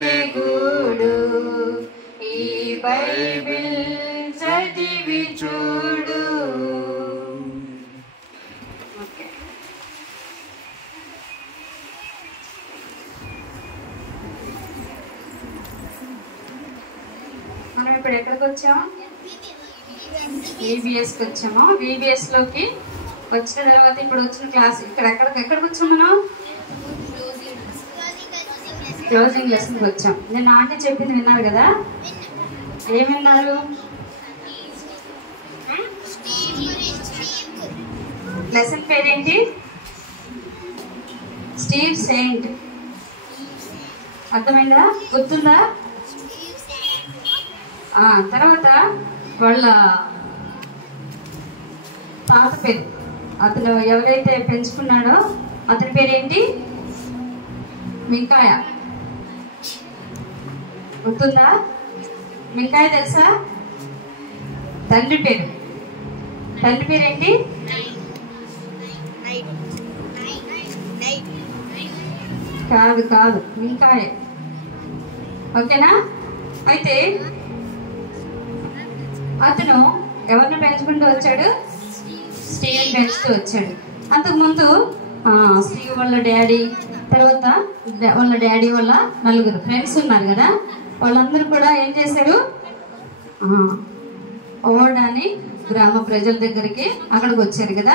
గూడు ఈ బైబిల్ చదివి చూడు. మనం ఇప్పుడు ఎక్కడికి వచ్చాము? VBSకి వచ్చాము. VBSలోకి వచ్చిన తర్వాత ఇప్పుడు వచ్చిన క్లాస్ ఎక్కడికి వచ్చాము? మనం క్లోజింగ్ లెసన్కి వచ్చాం. నేను ఆంటీ చెప్పింది విన్నారు కదా? ఏం విన్నారు? లెసన్ పేరేంటి? Steve Saint. అర్థమైందా? గుర్తుందా? తర్వాత వాళ్ళ తాత పేరు, అతను ఎవరైతే పెంచుకున్నాడో అతని పేరేంటి? మింకాయ. గుర్తుందా? మింకాయ తెలుసా? తండ్రి పేరేంటి? కాదు మింకాయ. ఓకేనా? అయితే అతను ఎవరిని పెంచుకుంటూ వచ్చాడు? స్టీవ్ని పెంచుతూ వచ్చాడు. అంతకుముందు స్టీవ్ వాళ్ళ డాడీ, తర్వాత వాళ్ళ డాడీ వాళ్ళ 4 ఫ్రెండ్స్ ఉన్నారు కదా, వాళ్ళందరూ కూడా ఏం చేశారు? ఓడ్ అని గ్రామ ప్రజల దగ్గరికి అక్కడికి వచ్చారు కదా.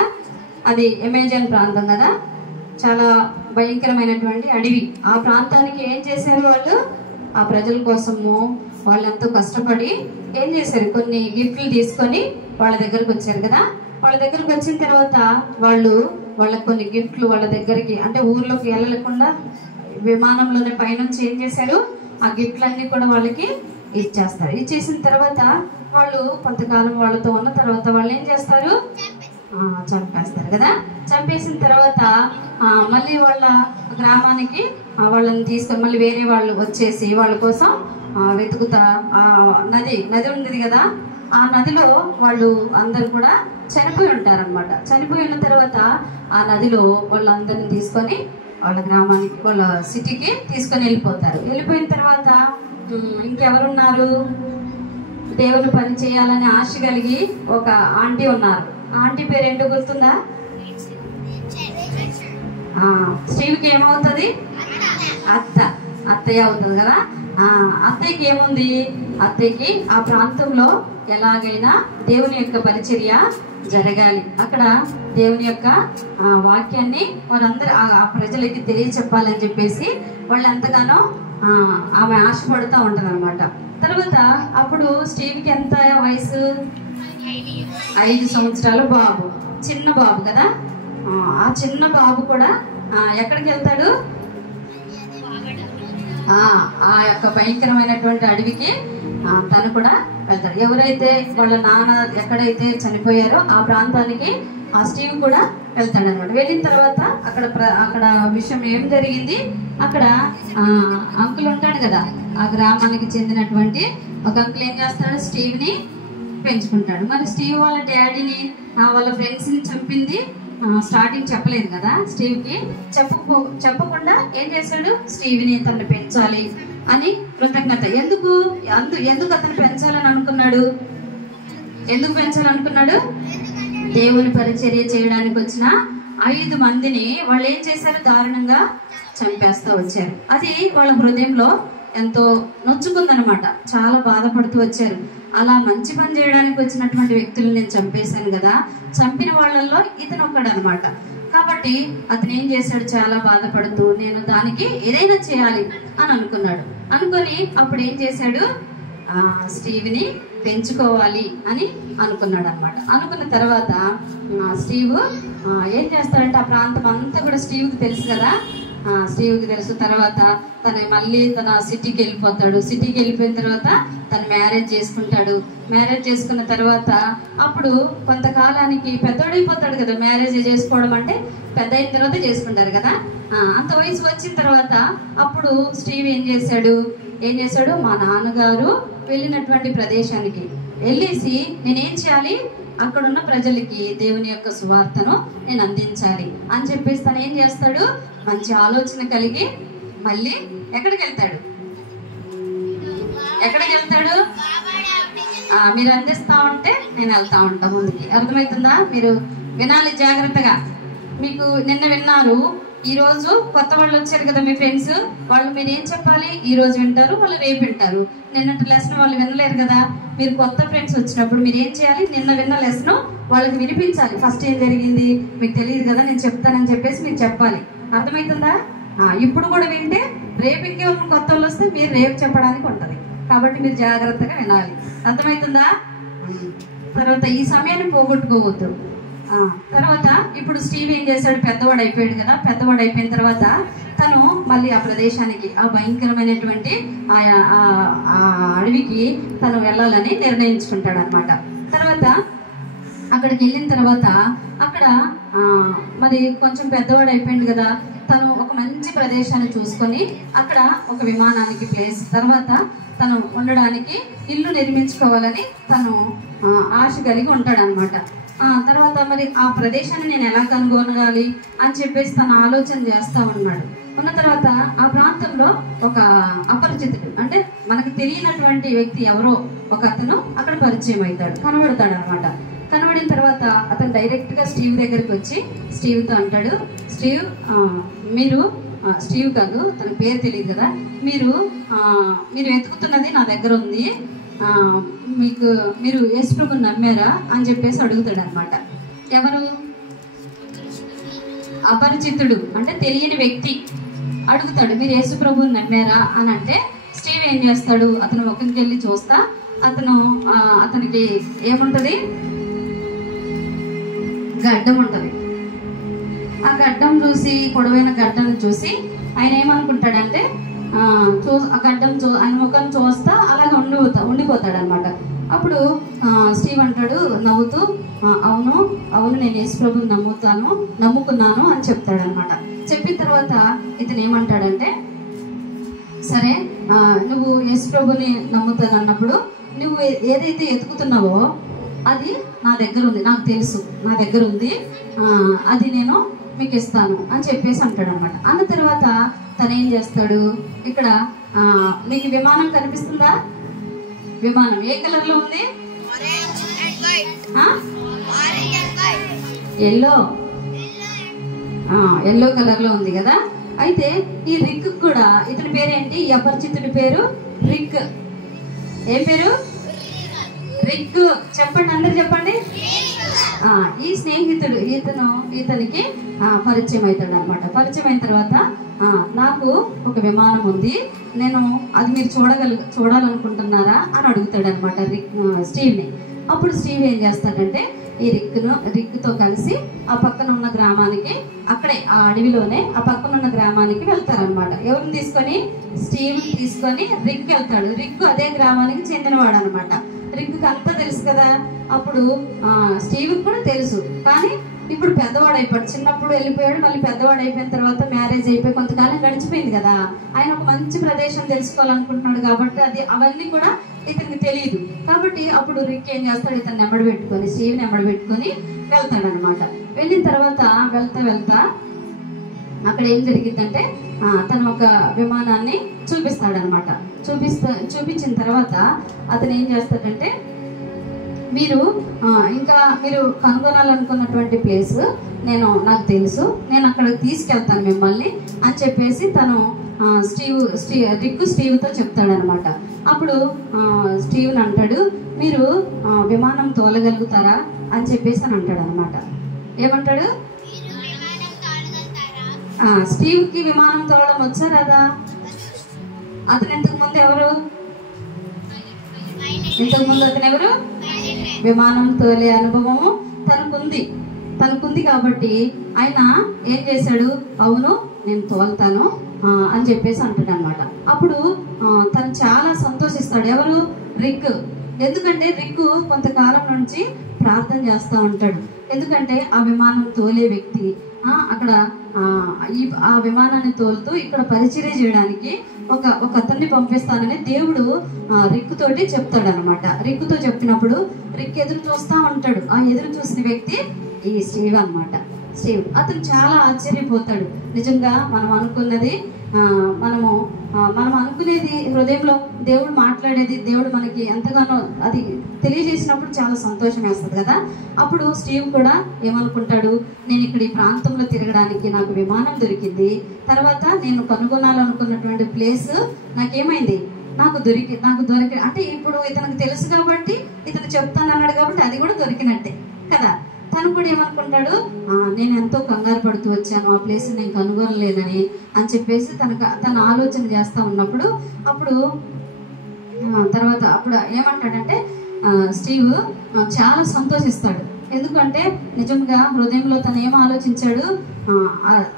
అది అమెజాన్ ప్రాంతం కదా, చాలా భయంకరమైనటువంటి అడవి. ఆ ప్రాంతానికి ఏం చేశారు వాళ్ళు? ఆ ప్రజల కోసము వాళ్ళంతా కష్టపడి ఏం చేశారు? కొన్ని గిఫ్ట్లు తీసుకొని వాళ్ళ దగ్గరకు వచ్చారు కదా. వాళ్ళ దగ్గరకు వచ్చిన తర్వాత వాళ్ళకి కొన్ని గిఫ్ట్లు వాళ్ళ దగ్గరికి, అంటే ఊర్లోకి వెళ్ళలేకుండా విమానంలోనే పైనుంచి ఏం చేశారు? ఆ గిఫ్ట్లన్నీ కూడా వాళ్ళకి ఇచ్చేస్తారు. ఇచ్చేసిన తర్వాత వాళ్ళు కొంతకాలం వాళ్ళతో ఉన్న తర్వాత వాళ్ళు ఏం చేస్తారు? చంపేస్తారు కదా. చంపేసిన తర్వాత మళ్ళీ వాళ్ళ గ్రామానికి వాళ్ళని తీసుకొని మళ్ళీ వేరే వాళ్ళు వచ్చేసి వాళ్ళ కోసం వెతుకుతా నది ఉంది కదా, ఆ నదిలో వాళ్ళు అందరు కూడా చనిపోయి ఉంటారనమాట. చనిపోయి ఉన్న తర్వాత ఆ నదిలో వాళ్ళందరిని తీసుకొని వాళ్ళ గ్రామానికి, వాళ్ళ సిటీకి తీసుకొని వెళ్ళిపోతారు. వెళ్ళిపోయిన తర్వాత ఇంకెవరున్నారు? దేవుని పని చేయాలని ఆశ కలిగి ఒక ఆంటీ ఉన్నారు. ఆంటీ పేరేంటో గుర్తుందా? స్టీవ్కి ఏమవుతుంది? అత్తయ్య అవుతుంది కదా. అత్తయ్యకి ఏముంది? అత్తయ్యకి ఆ ప్రాంతంలో ఎలాగైనా దేవుని యొక్క పరిచర్య జరగాలి, అక్కడ దేవుని యొక్క వాక్యాన్ని వారందరూ ఆ ప్రజలకి తెలియచెప్పాలని చెప్పేసి వాళ్ళు ఎంతగానో ఆమె ఆశపడుతూ ఉంటుంది అనమాట. తర్వాత అప్పుడు స్టీవ్కి ఎంత వయసు? 5 సంవత్సరాల బాబు, చిన్న బాబు కదా. ఆ చిన్న బాబు కూడా ఎక్కడికి వెళ్తాడు? ఆ యొక్క భయంకరమైనటువంటి అడవికి తను కూడా వెళ్తాడు. ఎవరైతే వాళ్ళ నాన్న ఎక్కడైతే చనిపోయారో ఆ ప్రాంతానికి ఆ స్టీవ్ కూడా వెళ్తాడు అనమాట. వెళ్ళిన తర్వాత అక్కడ విషయం ఏం జరిగింది? అక్కడ అంకుల్ ఉంటాడు కదా, ఆ గ్రామానికి చెందినటువంటి ఒక అంకుల్ ఏం చేస్తాడు? స్టీవ్ని పెంచుకుంటాడు. మరి స్టీవ్ వాళ్ళ డాడీని వాళ్ళ ఫ్రెండ్స్ని చంపింది స్టార్టింగ్ చెప్పలేదు కదా. స్టీవ్కి చెప్పకుండా ఏం చేశాడు? స్టీవ్ని తను పెంచాలి అని కృతజ్ఞత. ఎందుకు అతను పెంచాలని అనుకున్నాడు? ఎందుకు పెంచాలనుకున్నాడు? దేవుని పరిచర్య చేయడానికి వచ్చిన 5 మందిని వాళ్ళు ఏం చేశారు? దారుణంగా చంపేస్తా వచ్చారు. అది వాళ్ళ హృదయంలో ఎంతో నొచ్చుకుందనమాట. చాలా బాధపడుతూ వచ్చారు. అలా మంచి పని చేయడానికి వచ్చినటువంటి వ్యక్తులు నేను చంపేశాను కదా, చంపిన వాళ్ళల్లో ఇతను ఒక్కడు అనమాట. కాబట్టి అతను ఏం చేశాడు? చాలా బాధపడుతూ నేను దానికి ఏదైనా చేయాలి అని అనుకొని అప్పుడు ఏం చేశాడు? స్టీవ్ని పెంచుకోవాలి అని అనుకున్నాడు అనమాట. అనుకున్న తర్వాత స్టీవ్ ఏం చేస్తాడంటే, ఆ ప్రాంతం అంతా కూడా స్టీవ్కి తెలుసు కదా. స్టీవ్కి తెలుసు. తర్వాత మళ్ళీ తన సిటీకి వెళ్ళిపోతాడు. సిటీకి వెళ్ళిపోయిన తర్వాత తను మ్యారేజ్ చేసుకుంటాడు. మ్యారేజ్ చేసుకున్న తర్వాత అప్పుడు కొంతకాలానికి పెద్దోడైపోతాడు కదా. మ్యారేజ్ చేసుకోవడం అంటే పెద్ద అయిన తర్వాత చేసుకుంటారు కదా. అంత వయసు వచ్చిన తర్వాత అప్పుడు స్టీవ్ ఏం చేశాడు? మా నాన్నగారు వెళ్ళినటువంటి ప్రదేశానికి వెళ్ళేసి నేనేం చేయాలి? అక్కడున్న ప్రజలకి దేవుని యొక్క సువార్తను నేను అందించాలి అని చెప్పేసి తను ఏం చేస్తాడు? మంచి ఆలోచన కలిగి మళ్ళీ ఎక్కడికి వెళ్తాడు? ఎక్కడికి వెళ్తాడు? మీరు అందిస్తా ఉంటే నేను వెళ్తా ఉంటా ముందుకి. అర్థమవుతుందా? మీరు వినాలి జాగ్రత్తగా. మీకు నిన్న విన్నారు, ఈ రోజు కొత్త వాళ్ళు వచ్చారు కదా మీ ఫ్రెండ్స్, వాళ్ళు మీరు ఏం చెప్పాలి? ఈ రోజు వింటారు, వాళ్ళు రేపు వింటారు. నిన్నటి లెసన్ వాళ్ళు వినలేరు కదా. మీరు కొత్త ఫ్రెండ్స్ వచ్చినప్పుడు మీరు ఏం చేయాలి? నిన్న విన్న లెసన్ వాళ్ళకి వినిపించాలి. ఫస్ట్ ఏం జరిగింది మీకు తెలియదు కదా, నేను చెప్తానని చెప్పేసి మీరు చెప్పాలి. అర్థమవుతుందా? ఇప్పుడు కూడా వింటే రేపు ఇంకేమన్నా కొత్త వాళ్ళు వస్తే మీరు రేపు చెప్పడానికి ఉంటది. కాబట్టి మీరు జాగ్రత్తగా వినాలి. అర్థమవుతుందా? తర్వాత ఈ సమయాన్ని పోగొట్టుకోవద్దు. తర్వాత ఇప్పుడు స్టీవ్ ఏం చేశాడు? పెద్దవాడు అయిపోయాడు కదా. పెద్దవాడు అయిపోయిన తర్వాత తను మళ్ళీ ఆ ప్రదేశానికి, ఆ భయంకరమైనటువంటి ఆ అడవికి తను వెళ్ళాలని నిర్ణయించుకుంటాడు అనమాట. తర్వాత అక్కడికి వెళ్ళిన తర్వాత అక్కడ మరి కొంచెం పెద్దవాడు అయిపోయింది కదా, తను ఒక మంచి ప్రదేశాన్ని చూసుకొని అక్కడ ఒక విమానానికి ప్లేస్, తర్వాత తను ఉండడానికి ఇల్లు నిర్మించుకోవాలని తను ఆశ కలిగి ఉంటాడు అనమాట. తర్వాత మరి ఆ ప్రదేశాన్ని నేను ఎలా కనుగొనగాలి అని చెప్పేసి తను ఆలోచన చేస్తూ ఉన్నాడు. ఉన్న తర్వాత ఆ ప్రాంతంలో ఒక అపరిచితుడు, అంటే మనకు తెలియనటువంటి వ్యక్తి ఎవరో ఒక అతను అక్కడ పరిచయం అవుతాడు, కనబడతాడు అనమాట. కనబడిన తర్వాత అతను డైరెక్ట్ గా స్టీవ్ దగ్గరికి వచ్చి స్టీవ్తో అంటాడు, స్టీవ్ మీరు స్టీవ్ కాదు, తన పేరు తెలియదు కదా, మీరు వెతుకుతున్నది నా దగ్గర ఉంది, మీరు యేసు ప్రభువుని నమ్మారా అని చెప్పేసి అడుగుతాడు అనమాట. ఎవరు? అపరిచితుడు, అంటే తెలియని వ్యక్తి అడుగుతాడు, మీరు యేసు ప్రభువుని నమ్మారా అని అంటే స్టీవ్ ఏం చేస్తాడు? అతను ముఖంకి వెళ్ళి చూస్తా అతనికి ఏముంటది? గడ్డం ఉంటది. ఆ గడ్డం చూసి, పొడవైన గడ్డం చూసి ఆయన ఏమనుకుంటాడంటే ఆ గడ్డం ఆయన ముఖం చూస్తా అలాగే ఉండిపోతాడు అనమాట. అప్పుడు స్టీవ్ అంటాడు నవ్వుతూ, అవును నేను యేసు ప్రభువుని నమ్ముకున్నాను అని చెప్తాడు అనమాట. చెప్పిన తర్వాత ఇతను ఏమంటాడంటే, సరే నువ్వు యేసు ప్రభువుని నమ్ముతాను అన్నప్పుడు నువ్వు ఏదైతే ఎతుకుతున్నావో అది నా దగ్గర ఉంది, నాకు తెలుసు, నా దగ్గర ఉంది, అది నేను మీకు ఇస్తాను అని చెప్పేసి అంటాడు అనమాట. అన్న తర్వాత తను ఏం చేస్తాడు? ఇక్కడ మీకు విమానం కనిపిస్తుందా? విమానం ఏ కలర్ లో ఉంది? ఎల్లో కలర్ లో ఉంది కదా. అయితే ఈ రిక్ కూడా, ఇతని పేరేంటి? ఈ అపరిచితుడి పేరు రిక్. ఏం పేరు? రిక్. చెప్పండి, అందరు చెప్పండి. ఈ స్నేహితుడు ఇతనికి పరిచయం అవుతాడు అనమాట. పరిచయం అయిన తర్వాత నాకు ఒక విమానం ఉంది, నేను అది మీరు చూడాలనుకుంటున్నారా అని అడుగుతాడు అనమాట స్టీవ్ని. అప్పుడు స్టీవ్ ఏం చేస్తాడంటే ఈ రిక్తో కలిసి ఆ పక్కన ఉన్న గ్రామానికి, అక్కడే ఆ అడవిలోనే ఆ పక్కన ఉన్న గ్రామానికి వెళ్తారనమాట. ఎవరిని తీసుకొని? స్టీవ్ తీసుకొని రిక్ వెళ్తాడు. రిక్ అదే గ్రామానికి చెందినవాడు అనమాట. రిక్కి అంతా తెలుసు కదా. అప్పుడు స్టీవ్కి కూడా తెలుసు, కానీ ఇప్పుడు పెద్దవాడు అయిపోయాడు. చిన్నప్పుడు వెళ్ళిపోయాడు, మళ్ళీ పెద్దవాడు అయిపోయిన తర్వాత మ్యారేజ్ అయిపోయి కొంతకాలం గడిచిపోయింది కదా. ఆయన ఒక మంచి ప్రదేశం తెలుసుకోవాలనుకుంటున్నాడు కాబట్టి అవన్నీ కూడా ఇతనికి తెలియదు. కాబట్టి అప్పుడు రిక్ ఏం చేస్తాడు? ఇతను నెమ్మడబెట్టుకొని, స్టీవ్ నెమ్మడబెట్టుకొని వెళ్తాడు అనమాట. వెళ్ళిన తర్వాత వెళ్తా అక్కడ ఏం జరిగిందంటే తను ఒక విమానాన్ని చూపిస్తాడనమాట. చూపించిన తర్వాత అతను ఏం చేస్తాడంటే, మీరు కనుగొనాలనుకున్నటువంటి ప్లేస్ నాకు తెలుసు, నేను అక్కడికి తీసుకెళ్తాను మిమ్మల్ని అని చెప్పేసి తను స్టీవ్తో చెప్తాడనమాట. అప్పుడు స్టీవ్ని అంటాడు, మీరు విమానం తోలగలుగుతారా అని చెప్పేసి అని అంటాడు అనమాట. ఏమంటాడు? స్టీవ్కి విమానం తోలడం వచ్చా రాదా? అతను ఇంతకుముందు అతను ఎవరు? విమానం తోలే అనుభవము తనకుంది కాబట్టి ఆయన ఏం చేశాడు? అవును నేను తోలుతాను అని చెప్పేసి అంటాడు అనమాట. అప్పుడు తను చాలా సంతోషిస్తాడు. ఎవరు? రిక్. ఎందుకంటే రిక్ కొంతకాలం నుంచి ప్రార్థన చేస్తూ ఉంటాడు. ఎందుకంటే ఆ విమానం తోలే వ్యక్తి అక్కడ ఆ విమానాన్ని తోలుతూ ఇక్కడ పరిచర్య చేయడానికి ఒక అతన్ని పంపిస్తానని దేవుడు రిక్ తోటి చెప్తాడు అనమాట. రిక్తో చెప్పినప్పుడు రిక్ ఎదురు చూస్తూ ఉంటాడు. ఆ ఎదురు చూసిన వ్యక్తి ఈ స్టీవ్ అనమాట. స్టీవ్ అతను చాలా ఆశ్చర్యపోతాడు. నిజంగా మనం అనుకున్నది మనం అనుకునేది హృదయంలో దేవుడు మాట్లాడేది, దేవుడు మనకి ఎంతగానో అది తెలియజేసినప్పుడు చాలా సంతోషం వేస్తుంది కదా. అప్పుడు స్టీవ్ కూడా ఏమనుకుంటాడు, నేను ఇక్కడ ఈ ప్రాంతంలో తిరగడానికి నాకు విమానం దొరికింది, తర్వాత నేను కనుగొనాలనుకున్నటువంటి ప్లేస్ నాకేమైంది, నాకు దొరికి అంటే ఇప్పుడు ఇతనికి తెలుసు కాబట్టి ఇతను చెప్తానన్నాడు కాబట్టి అది కూడా దొరికినట్టే కదా. తను కూడా ఏమనుకుంటాడు, నేను ఎంతో కంగారు పడుతూ వచ్చాను, ఆ ప్లేస్ నేను కనుగొనలేదని అని చెప్పేసి తను ఆలోచన చేస్తూ ఉన్నప్పుడు అప్పుడు ఏమంటాడంటే స్టీవ్ చాలా సంతోషిస్తాడు. ఎందుకంటే నిజంగా హృదయంలో తను ఏం ఆలోచించాడు,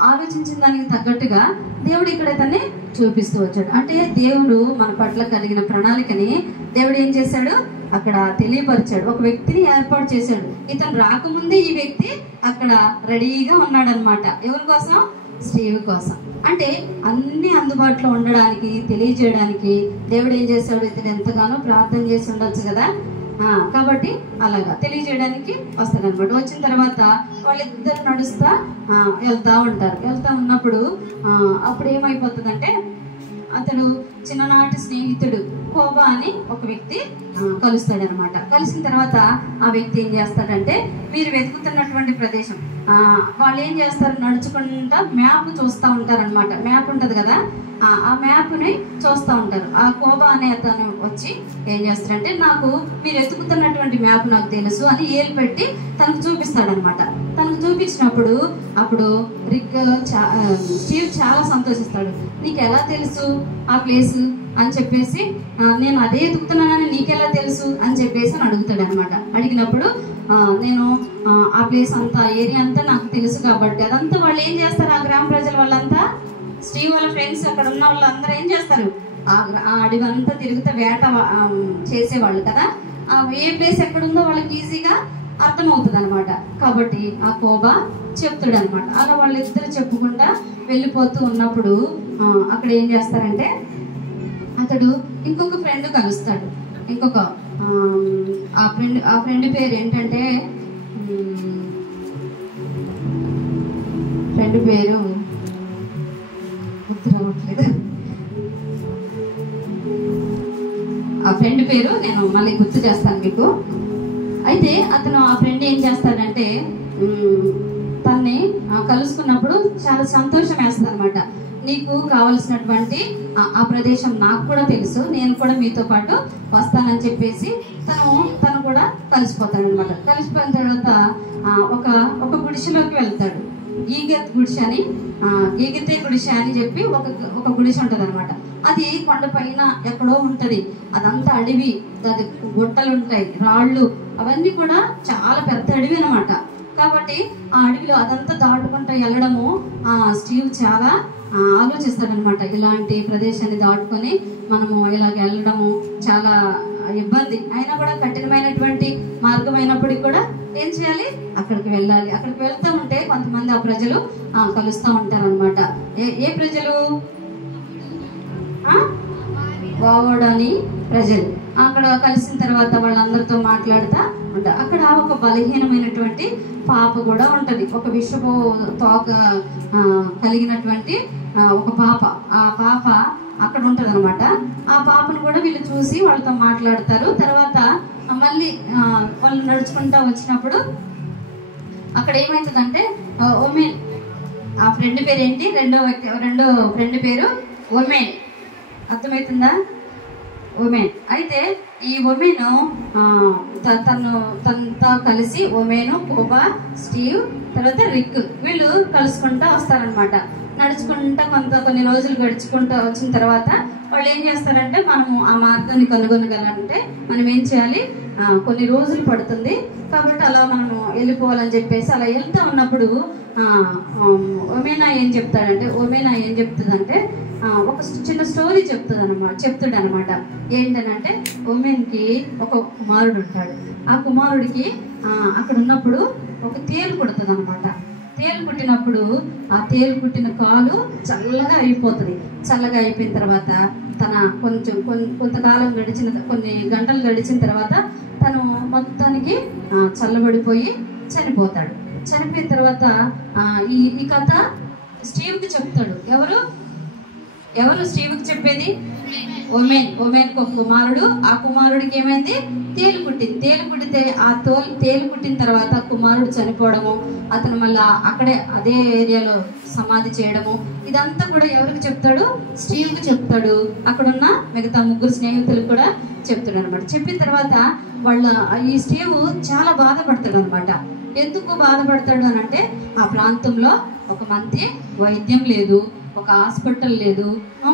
ఆలోచించిన దానికి తగ్గట్టుగా దేవుడు ఇక్కడ తన్ని చూపిస్తూ వచ్చాడు. అంటే దేవుడు మన పట్ల కలిగిన ప్రణాళికని దేవుడు ఏం చేశాడు, అక్కడ తెలియపరిచాడు. ఒక వ్యక్తిని ఏర్పాటు చేశాడు. ఇతను రాకముందే ఈ వ్యక్తి అక్కడ రెడీగా ఉన్నాడు అనమాట. ఎవరి కోసం? స్టీవ్ కోసం. అంటే అన్ని అందుబాటులో ఉండడానికి, తెలియజేయడానికి దేవుడు ఏం చేశాడు, ఇతను ఎంతగానో ప్రార్థన చేసి ఉండొచ్చు కదా. కాబట్టి అలాగా తెలియజేయడానికి వస్తాడు అనమాట. వచ్చిన తర్వాత వాళ్ళిద్దరు నడుస్తా వెళ్తా ఉంటారు. వెళ్తా ఉన్నప్పుడు అప్పుడు ఏమైపోతుందంటే అతడు చిన్ననాటి స్నేహితుడు కోబా అని ఒక వ్యక్తి కలుస్తాడనమాట. కలిసిన తర్వాత ఆ వ్యక్తి ఏం చేస్తాడంటే, మీరు వెతుకుతున్నటువంటి ప్రదేశం వాళ్ళు ఏం చేస్తారు, నడుచుకుంటా మ్యాప్ చూస్తూ ఉంటారనమాట. మ్యాప్ ఉంటుంది కదా, ఆ మ్యాప్ని చూస్తూ ఉంటారు. ఆ కోబా అనే అతను వచ్చి ఏం చేస్తాడంటే, నాకు మీరు వెతుకుతున్నటువంటి మ్యాప్ నాకు తెలుసు అని ఏలు పెట్టి తనకు చూపిస్తాడనమాట. తనకు చూపించినప్పుడు అప్పుడు స్టీవ్ చాలా సంతోషిస్తాడు. నీకు ఎలా తెలుసు ఆ ప్లేస్ అని చెప్పేసి, నేను అదే ఎదుగుతున్నానని నీకెలా తెలుసు అని చెప్పేసి అని అడుగుతాడు అనమాట. అడిగినప్పుడు నేను ఆ ప్లేస్ అంతా, ఏరియా అంతా నాకు తెలుసు కాబట్టి అదంతా వాళ్ళు ఏం చేస్తారు, ఆ గ్రామ ప్రజల వాళ్ళంతా, స్టీవ్ వాళ్ళ ఫ్రెండ్స్ అక్కడ ఉన్న వాళ్ళందరూ ఏం చేస్తారు, ఆ అడవి అంతా తిరుగుతూ వేట చేసేవాళ్ళు కదా. ఏ ప్లేస్ ఎక్కడుందో వాళ్ళకి ఈజీగా అర్థమవుతుంది అనమాట. కాబట్టి ఆ కోబా చెప్తాడు అనమాట. అలా వాళ్ళిద్దరు చెప్పుకుంటా వెళ్ళిపోతూ ఉన్నప్పుడు అక్కడ ఏం చేస్తారంటే, అతడు ఇంకొక ఫ్రెండ్ కలుస్తాడు. ఇంకొక ఆ ఫ్రెండ్ పేరు ఏంటంటే, ఫ్రెండ్ పేరు గుర్తు రావట్లేదు. ఆ ఫ్రెండ్ పేరు నేను మళ్ళీ గుర్తు చేస్తాను మీకు. అయితే అతను ఆ ఫ్రెండ్ ఏం చేస్తాడంటే, తన్ని కలుసుకున్నప్పుడు చాలా సంతోషం వేస్తుంది అనమాట. నీకు కావలసినటువంటి ఆ ప్రదేశం నాకు కూడా తెలుసు, నేను కూడా మీతో పాటు వస్తానని చెప్పేసి తను కూడా కలిసిపోతాడు అనమాట. కలిసిపోయిన తర్వాత ఒక గుడిసెలోకి వెళ్తాడు. గీగతే గుడిసె అని చెప్పి ఒక గుడిసె ఉంటది అనమాట. అది కొండ పైన ఎక్కడో ఉంటది. అదంతా అడవి, అది గుట్టలు ఉంటాయి, రాళ్ళు, అవన్నీ కూడా చాలా పెద్ద అడవి అనమాట. కాబట్టి ఆ అడవిలో అదంతా దాటుకుంటూ వెళ్ళడము స్టీవ్ చాలా ఆలోచిస్తాడనమాట. ఇలాంటి ప్రదేశాన్ని దాటుకొని మనము ఇలాగ వెళ్ళడము చాలా ఇబ్బంది అయినా కూడా, కఠినమైనటువంటి మార్గం అయినప్పటికీ కూడా ఏం చేయాలి, అక్కడికి వెళ్ళాలి. అక్కడికి వెళ్తూ ఉంటే కొంతమంది ఆ ప్రజలు కలుస్తూ ఉంటారనమాట. ఏ ప్రజలు? వావోడని ప్రజలు. అక్కడ కలిసిన తర్వాత వాళ్ళందరితో మాట్లాడుతూ ఉంటారు. అక్కడ ఒక బలహీనమైనటువంటి పాప కూడా ఉంటది. ఒక విషపు తోక కలిగినటువంటి ఒక పాప. ఆ పాప అక్కడ ఉంటది అనమాట. ఆ పాపను కూడా వీళ్ళు చూసి వాళ్ళతో మాట్లాడతారు. తర్వాత మళ్ళీ వాళ్ళు నడుచుకుంటూ వచ్చినప్పుడు అక్కడ ఏమవుతుందంటే, ఒమెన్, ఆ ఫ్రెండ్ పేరు ఏంటి, రెండో ఫ్రెండ్ పేరు ఒమెన్. అర్థమవుతుందా? ఉమెన్. అయితే ఈ ఉమెన్ తనతో కలిసి ఉమెన్, కోబా, స్టీవ్, తర్వాత రిక్ వీళ్ళు కలుసుకుంటా వస్తారనమాట. నడుచుకుంటా కొన్ని రోజులు గడుచుకుంటూ వచ్చిన తర్వాత వాళ్ళు ఏం చేస్తారంటే, మనము ఆ మార్గాన్ని కనుగొనగలంటే మనం ఏం చేయాలి, కొన్ని రోజులు పడుతుంది కాబట్టి అలా మనము వెళ్ళిపోవాలని చెప్పేసి అలా వెళ్తూ ఉన్నప్పుడు ఒమేనా ఏం చెప్తుందంటే ఒక చిన్న స్టోరీ చెప్తాడనమాట. ఏంటనంటే, ఉమెన్కి ఒక కుమారుడు ఉంటాడు. ఆ కుమారుడికి అక్కడ ఉన్నప్పుడు ఒక తేలు కుడుతుంది అనమాట. తేలు కుట్టినప్పుడు ఆ తేలు కుట్టిన కాలు చల్లగా అయిపోతుంది. చల్లగా అయిపోయిన తర్వాత కొంతకాలం కొన్ని గంటలు గడిచిన తర్వాత తను మొత్తానికి చల్లబడిపోయి చనిపోతాడు. చనిపోయిన తర్వాత ఈ కథ స్టీవ్కి చెప్తాడు. ఎవరు? ఎవరు స్టీవ్కి చెప్పేది? ఒమేన్. ఒమేన్కి ఒక కుమారుడు. ఆ కుమారుడికి ఏమైంది? తేలు కుట్టింది. తేలు కుట్టితే ఆ తేలు కుట్టిన తర్వాత కుమారుడు చనిపోవడము, అతను మళ్ళా అక్కడే అదే ఏరియాలో సమాధి చేయడము, ఇదంతా కూడా ఎవరికి చెప్తాడు? స్టీవ్కి చెప్తాడు. అక్కడున్న మిగతా 3 స్నేహితులకు కూడా చెప్తాడు అనమాట. చెప్పిన తర్వాత ఈ స్టీవ్ చాలా బాధపడతాడు అనమాట. ఎందుకు బాధపడతాడు అని అంటే, ఆ ప్రాంతంలో ఒక మంచి వైద్యం లేదు, ఒక హాస్పిటల్ లేదు,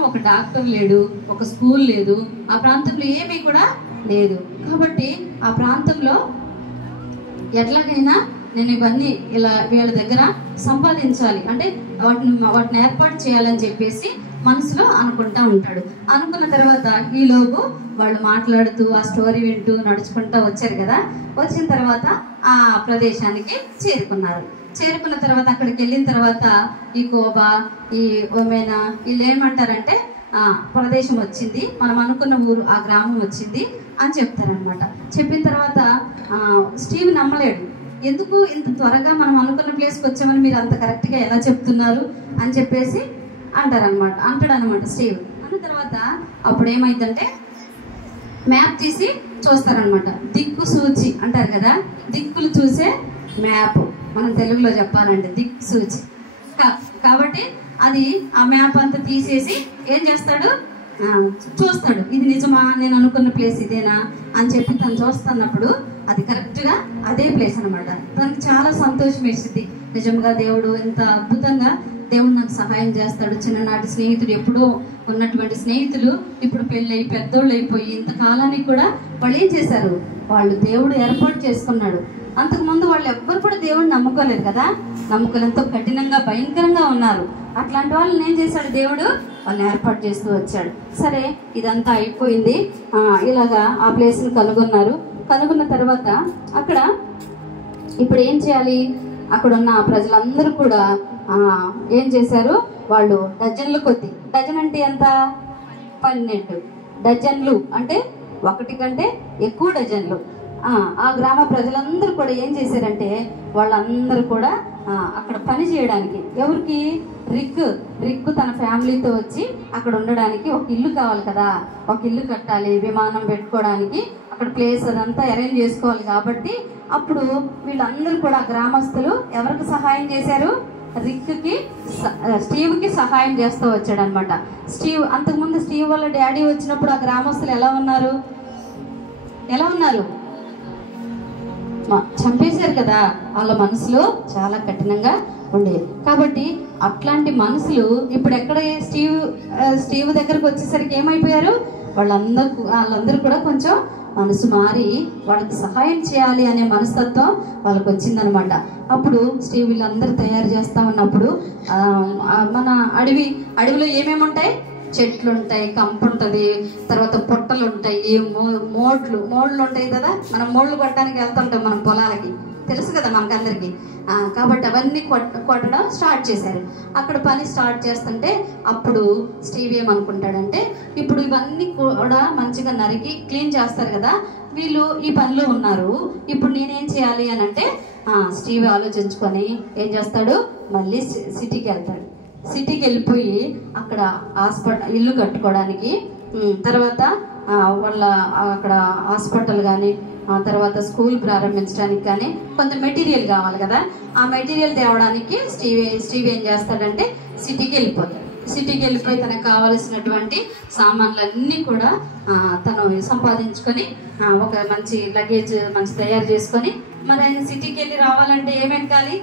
ఒక డాక్టర్ లేడు, ఒక స్కూల్ లేదు, ఆ ప్రాంతంలో ఏమీ కూడా లేదు. కాబట్టి ఆ ప్రాంతంలో ఎట్లాగైనా నేను ఇవన్నీ ఇలా వీళ్ళ దగ్గర సంపాదించాలి అంటే వాటిని ఏర్పాటు చేయాలని చెప్పేసి మనసులో అనుకుంటా ఉంటాడు. అనుకున్న తర్వాత ఈలోపు వాళ్ళు మాట్లాడుతూ ఆ స్టోరీ వింటూ నడుచుకుంటూ వచ్చారు కదా. వచ్చిన తర్వాత ఆ ప్రదేశానికి చేరుకున్నారు. చేరుకున్న తర్వాత అక్కడికి వెళ్ళిన తర్వాత ఈ కోబా, ఈ ఒమేనా వీళ్ళు ఏమంటారంటే ప్రదేశం వచ్చింది, మనం అనుకున్న ఊరు, ఆ గ్రామం వచ్చింది అని చెప్తారనమాట. చెప్పిన తర్వాత స్టీవ్ నమ్మలేడు. ఎందుకు ఇంత త్వరగా మనం అనుకున్న ప్లేస్కి వచ్చామని మీరు అంత కరెక్ట్గా ఎలా చెప్తున్నారు అని చెప్పేసి అంటాడనమాట స్టీవ్. అన్న తర్వాత అప్పుడు ఏమైందంటే మ్యాప్ తీసి చూస్తారనమాట. దిక్కు సూచి అంటారు కదా, దిక్కులు చూసే మ్యాప్, మనం తెలుగులో చెప్పాలంటే దిక్కు సూచి. కాబట్టి అది ఆ మ్యాప్ అంతా తీసేసి ఏం చేస్తాడు? చూస్తాడు. ఇది నిజమా, నేను అనుకున్న ప్లేస్ ఇదేనా అని చెప్పి తను చూస్తున్నప్పుడు అది కరెక్ట్గా అదే ప్లేస్ అనమాట. తనకు చాలా సంతోషం వేసింది. నిజంగా దేవుడు ఎంత అద్భుతంగా దేవుడు నాకు సహాయం చేస్తాడు. చిన్ననాటి స్నేహితుడు, ఎప్పుడో ఉన్నటువంటి స్నేహితులు ఇప్పుడు పెళ్ళయి పెద్దోళ్ళు అయిపోయి ఇంతకాలానికి కూడా వాళ్ళు ఏం చేశారు? వాళ్ళు దేవుడు ఏర్పాటు చేసుకున్నాడు. అంతకుముందు వాళ్ళు ఎవ్వరు కూడా దేవుడిని నమ్ముకోలేదు కదా, నమ్ముకులంతో కఠినంగా భయంకరంగా ఉన్నారు. అట్లాంటి వాళ్ళని ఏం చేశాడు దేవుడు? వాళ్ళని ఏర్పాటు చేస్తూ వచ్చాడు. సరే, ఇదంతా అయిపోయింది. ఇలాగా ఆ ప్లేస్ని కనుగొన్నారు. కనుగొన్న తర్వాత అక్కడ ఇప్పుడు ఏం చేయాలి? అక్కడ ఉన్న ప్రజలందరూ కూడా ఏం చేశారు? వాళ్ళు డజన్ల కొద్ది, డజన్ అంటే ఎంత? 12 డజన్లు అంటే 1 కంటే ఎక్కువ డజన్లు. ఆ గ్రామ ప్రజలందరూ కూడా ఏం చేశారంటే వాళ్ళందరూ కూడా అక్కడ పని చేయడానికి, ఎవరికి? రిక్ తన ఫ్యామిలీతో వచ్చి అక్కడ ఉండడానికి ఒక ఇల్లు కావాలి కదా, ఒక ఇల్లు కట్టాలి, విమానం పెట్టుకోవడానికి అక్కడ ప్లేస్ అదంతా అరేంజ్ చేసుకోవాలి. కాబట్టి అప్పుడు వీళ్ళందరూ కూడా గ్రామస్తులు ఎవరికి సహాయం చేశారు? స్టీవ్కి సహాయం చేస్తూ వచ్చాడు అనమాట. అంతకుముందు స్టీవ్ వాళ్ళ డాడీ వచ్చినప్పుడు ఆ గ్రామస్తులు ఎలా ఉన్నారు? చంపేశారు కదా. వాళ్ళ మనసులో చాలా కఠినంగా ఉండేది. కాబట్టి అట్లాంటి మనసులు ఇప్పుడు ఎక్కడ స్టీవ్ దగ్గరకు వచ్చేసరికి ఏమైపోయారు? వాళ్ళందరూ కూడా కొంచెం మనసు మారి వాళ్ళకి సహాయం చేయాలి అనే మనస్తత్వం వాళ్ళకి వచ్చిందనమాట. అప్పుడు స్టీవ్ వీళ్ళందరూ తయారు చేస్తా ఉన్నప్పుడు మన అడవిలో ఏమేమి ఉంటాయి? చెట్లు ఉంటాయి, కంపు ఉంటుంది, తర్వాత పొట్టలు ఉంటాయి, మోడ్లు ఉంటాయి కదా. మనం మోడ్లు కొట్టడానికి వెళ్తుంటాం మనం పొలాలకి, తెలుసు కదా మనకందరికి. కాబట్టి అవన్నీ కొట్టడం స్టార్ట్ చేశారు. అక్కడ పని స్టార్ట్ చేస్తుంటే అప్పుడు స్టీవ్ ఏమనుకుంటాడంటే, ఇప్పుడు ఇవన్నీ కూడా మంచిగా నరికి క్లీన్ చేస్తారు కదా, వీళ్ళు ఈ పనిలో ఉన్నారు, ఇప్పుడు నేనేం చేయాలి అని అంటే స్టీవ్ ఆలోచించుకొని ఏం చేస్తాడు? మళ్ళీ సిటీకి వెళ్తాడు. సిటీకి వెళ్ళిపోయి అక్కడ ఇల్లు కట్టుకోవడానికి, తర్వాత వాళ్ళ అక్కడ హాస్పిటల్ కానీ, తర్వాత స్కూల్ ప్రారంభించడానికి కానీ కొంత మెటీరియల్ కావాలి కదా. ఆ మెటీరియల్ తేవడానికి స్టీవ్ ఏం చేస్తాడంటే సిటీకి వెళ్ళిపోతాడు. సిటీకి వెళ్ళిపోయి తనకు కావలసినటువంటి సామాన్లన్నీ కూడా తను సంపాదించుకొని ఒక మంచి లగేజ్ మంచి తయారు చేసుకొని, మరి ఆయన సిటీకి వెళ్ళి రావాలంటే ఏమెక్కాలి?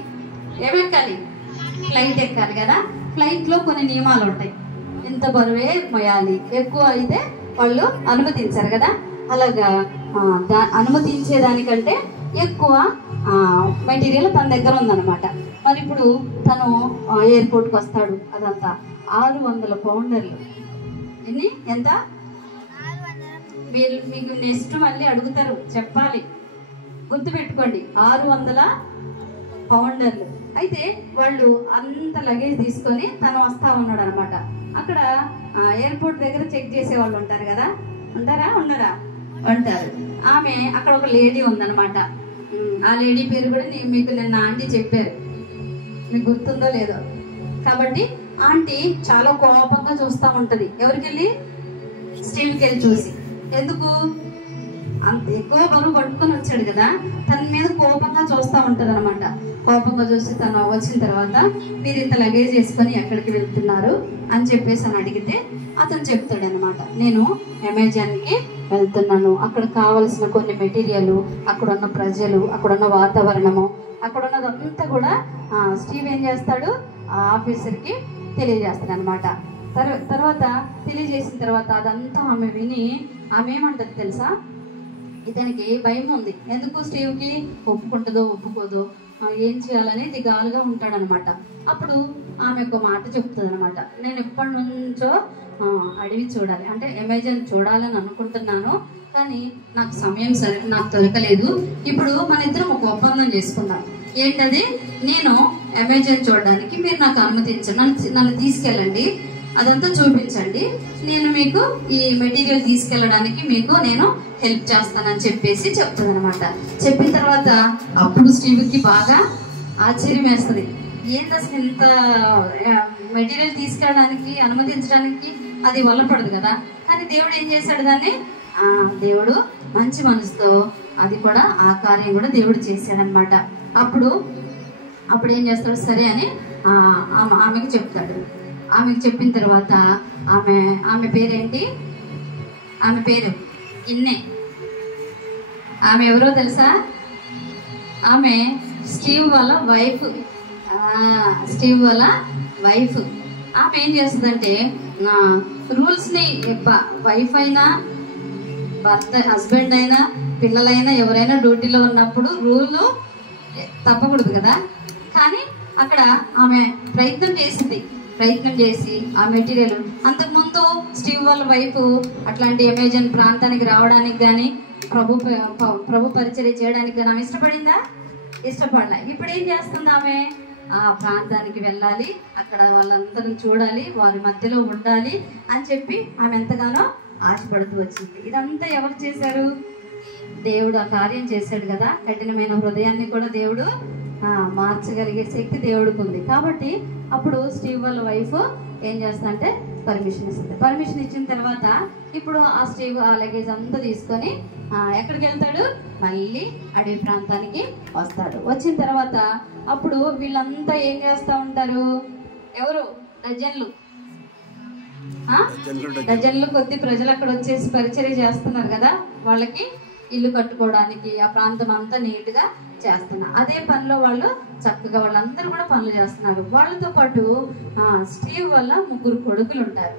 ఫ్లైట్ ఎక్కాలి కదా. ఫ్లైట్లో కొన్ని నియమాలు ఉంటాయి. ఎంత బరువే మోయాలి, ఎక్కువ అయితే వాళ్ళు అనుమతించారు కదా. అలాగా అనుమతించేదానికంటే ఎక్కువ మెటీరియల్ తన దగ్గర ఉందన్నమాట. మరి ఇప్పుడు తను ఎయిర్పోర్ట్కి వస్తాడు. అదంతా 600 పౌండర్లు. ఎంత? మీకు నెక్స్ట్ మళ్ళీ అడుగుతారు, చెప్పాలి, గుర్తుపెట్టుకోండి. 600 పౌండర్లు. అయితే వాళ్ళు అంత లగేజ్ తీసుకొని తను వస్తా ఉన్నాడు అనమాట. అక్కడ ఎయిర్పోర్ట్ దగ్గర చెక్ చేసే వాళ్ళు ఉంటారు కదా, ఉండరా? ఉంటారు. ఆమె అక్కడ ఒక లేడీ ఉందన్నమాట. ఆ లేడీ పేరు కూడా మీకు నిన్న ఆంటీ చెప్పారు, మీకు గుర్తుందో లేదో. కాబట్టి ఆంటీ చాలా కోపంగా చూస్తూ ఉంటది. ఎవరికెళ్ళి? స్టీవ్కి వెళ్ళి చూసి. ఎందుకు? అంత ఎక్కువ బరువు పట్టుకొని వచ్చాడు కదా, తన మీద కోపంగా చూస్తూ ఉంటది అనమాట. కోపంగా చూసి తను వచ్చిన తర్వాత, మీరు ఇంత లగేజ్ వేసుకొని ఎక్కడికి వెళ్తున్నారు అని చెప్పేసి అని అడిగితే అతను చెప్తాడు అనమాట, నేను అమెజాన్కి వెళ్తున్నాను, అక్కడ కావలసిన కొన్ని మెటీరియల్, అక్కడున్న ప్రజలు, అక్కడున్న వాతావరణము, అక్కడున్నదంతా కూడా స్టీవ్ ఏం చేస్తాడు, ఆ ఆఫీసర్కి తెలియజేస్తాడు అనమాట. తర్వాత తెలియజేసిన తర్వాత అదంతా ఆమె విని ఆమె ఏమంటది తెలుసా, ఇతనికి భయం ఉంది. ఎందుకు? స్టీవ్కి ఒప్పుకుంటుందో ఒప్పుకోదో, ఏం చేయాలని దిగాలుగా ఉంటాడనమాట. అప్పుడు ఆమె ఒక మాట చెప్తుంది అనమాట, నేను ఎప్పటి నుంచో అడవి చూడాలి, అంటే అమెజాన్ చూడాలని అనుకుంటున్నాను, కానీ నాకు సమయం నాకు దొరకలేదు. ఇప్పుడు మన ఇద్దరం ఒక ఒప్పందం చేసుకుందాం. ఏంటది? నేను అమెజాన్ చూడడానికి మీరు నాకు అనుమతించండి, నన్ను తీసుకెళ్ళండి, అదంతా చూపించండి, నేను మీకు ఈ మెటీరియల్ తీసుకెళ్ళడానికి మీకు నేను హెల్ప్ చేస్తానని చెప్పేసి చెప్తుంది అనమాట. చెప్పిన తర్వాత అప్పుడు స్టీవ్కి బాగా ఆశ్చర్యం వేస్తుంది. ఏంటి అసలు ఇంత మెటీరియల్ తీసుకెళ్ళడానికి అనుమతించడానికి అది వల్లపడదు కదా, కానీ దేవుడు ఏం చేశాడు దాన్ని, దేవుడు మంచి మనసుతో అది కూడా ఆ కార్యం కూడా దేవుడు చేశాడనమాట. అప్పుడు ఏం చేస్తాడు, సరే అని ఆమెకి చెప్తాడు. ఆమెకు చెప్పిన తర్వాత ఆమె పేరేంటి, ఆమె పేరు ఇన్నే. ఆమె ఎవరో తెలుసా? ఆమె స్టీవ్ వాళ్ళ వైఫ్. స్టీవ్ వాళ్ళ వైఫ్. ఆమె ఏం చేస్తుందంటే రూల్స్ని, వైఫ్ అయినా భర్త, హస్బెండ్ అయినా, పిల్లలైనా, ఎవరైనా డ్యూటీలో ఉన్నప్పుడు రూల్ తప్పకూడదు కదా, కానీ అక్కడ ఆమె ప్రయత్నం చేసి ఆ మెటీరియల్, అంతకుముందు స్టీవ్ వాళ్ళ వైఫ్ అట్లాంటి అమెజాన్ ప్రాంతానికి రావడానికి కానీ ప్రభు పరిచర్య చేయడానికి కానీ ఆమె ఇష్టపడలే. ఇప్పుడు ఏం చేస్తుంది, ఆమె ఆ ప్రాంతానికి వెళ్ళాలి, అక్కడ వాళ్ళందరిని చూడాలి, వారి మధ్యలో ఉండాలి అని చెప్పి ఆమె ఎంతగానో ఆశపడుతూ వచ్చింది. ఇదంతా ఎవరు చేశారు? దేవుడు ఆ కార్యం చేశాడు కదా. కఠినమైన హృదయాన్ని కూడా దేవుడు మార్చగలిగే శక్తి దేవుడికి ఉంది. కాబట్టి అప్పుడు స్టీవ్ వాళ్ళ వైఫ్ ఏం చేస్తుందంటే పర్మిషన్ ఇస్తుంది. పర్మిషన్ ఇచ్చిన తర్వాత ఇప్పుడు ఆ స్టీవ్ ఆ లగేజ్ అంతా తీసుకొని ఎక్కడికి వెళ్తాడు, మళ్ళీ అడవి ప్రాంతానికి వస్తాడు. వచ్చిన తర్వాత అప్పుడు వీళ్ళంతా ఏం చేస్తూ ఉంటారు, ఎవరు? డజన్లు కొద్ది ప్రజలు అక్కడ వచ్చేసి పరిచర్య చేస్తున్నారు కదా, వాళ్ళకి ఇల్లు కట్టుకోవడానికి ఆ ప్రాంతం అంతా నీట్గా చేస్తున్నారు. అదే పనిలో వాళ్ళు చక్కగా వాళ్ళందరూ కూడా పనులు చేస్తున్నారు. వాళ్ళతో పాటు స్టీవ్ వల్ల 3 కొడుకులు ఉంటారు.